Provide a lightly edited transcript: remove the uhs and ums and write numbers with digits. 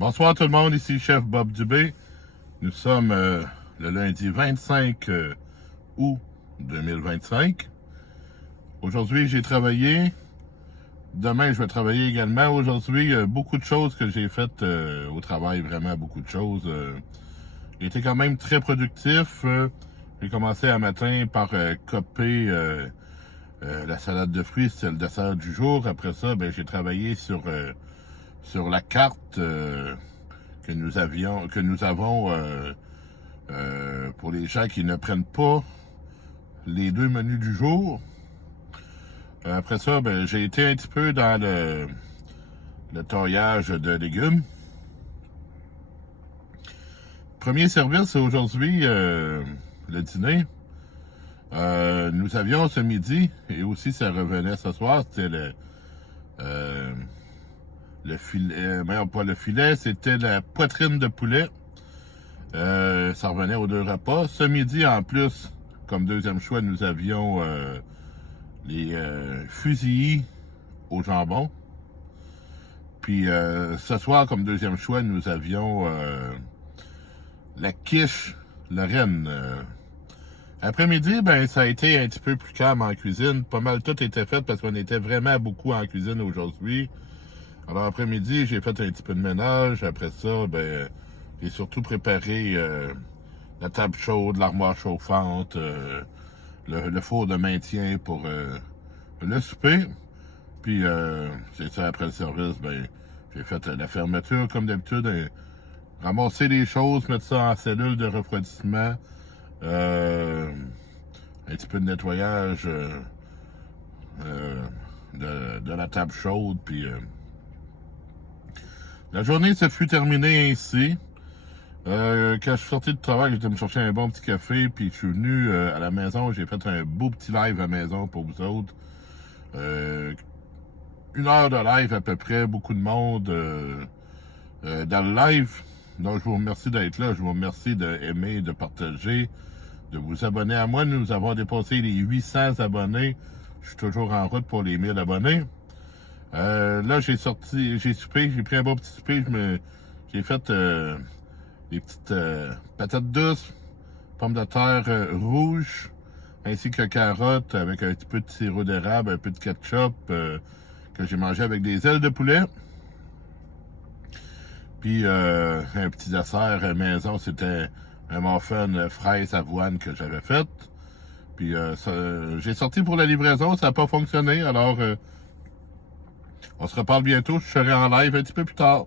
Bonsoir tout le monde, ici Chef Bob Dubé. Nous sommes le lundi 25 août 2025. Aujourd'hui, j'ai travaillé. Demain, je vais travailler également. Aujourd'hui, beaucoup de choses que j'ai faites au travail, vraiment beaucoup de choses. J'ai été quand même très productif. J'ai commencé un matin par couper la salade de fruits, c'était le dessert du jour. Après ça, j'ai travaillé sur la carte que nous avons pour les gens qui ne prennent pas les deux menus du jour. Après ça, j'ai été un petit peu dans le taillage de légumes. Premier service aujourd'hui, le dîner. Nous avions ce midi, et aussi ça revenait ce soir, c'était le filet, pas le filet, c'était la poitrine de poulet. Ça revenait aux deux repas. Ce midi, en plus, comme deuxième choix, nous avions les fusillés au jambon. Puis ce soir, comme deuxième choix, nous avions la quiche Lorraine. Après-midi, ça a été un petit peu plus calme en cuisine. Pas mal tout était fait parce qu'on était vraiment beaucoup en cuisine aujourd'hui. Alors après-midi, j'ai fait un petit peu de ménage. Après ça, j'ai surtout préparé la table chaude, l'armoire chauffante, le four de maintien pour le souper. Puis c'est ça, après le service, j'ai fait la fermeture comme d'habitude. Ramasser les choses, mettre ça en cellule de refroidissement. Un petit peu de nettoyage de la table chaude. Puis la journée se fut terminée ainsi. Quand je suis sorti de travail, j'étais me chercher un bon petit café, puis je suis venu à la maison, j'ai fait un beau petit live à la maison pour vous autres. 1 heure de live à peu près, beaucoup de monde dans le live. Donc je vous remercie d'être là, je vous remercie d'aimer, de partager, de vous abonner à moi. Nous avons dépassé les 800 abonnés. Je suis toujours en route pour les 1000 abonnés. Là, j'ai soupé, j'ai pris un bon petit souper. J'ai fait des petites patates douces, pommes de terre rouges, ainsi que carottes avec un petit peu de sirop d'érable, un peu de ketchup que j'ai mangé avec des ailes de poulet. Puis un petit dessert maison, c'était un muffin fraise avoine que j'avais fait. Puis j'ai sorti pour la livraison, ça n'a pas fonctionné. Alors, on se reparle bientôt. Je serai en live un petit peu plus tard.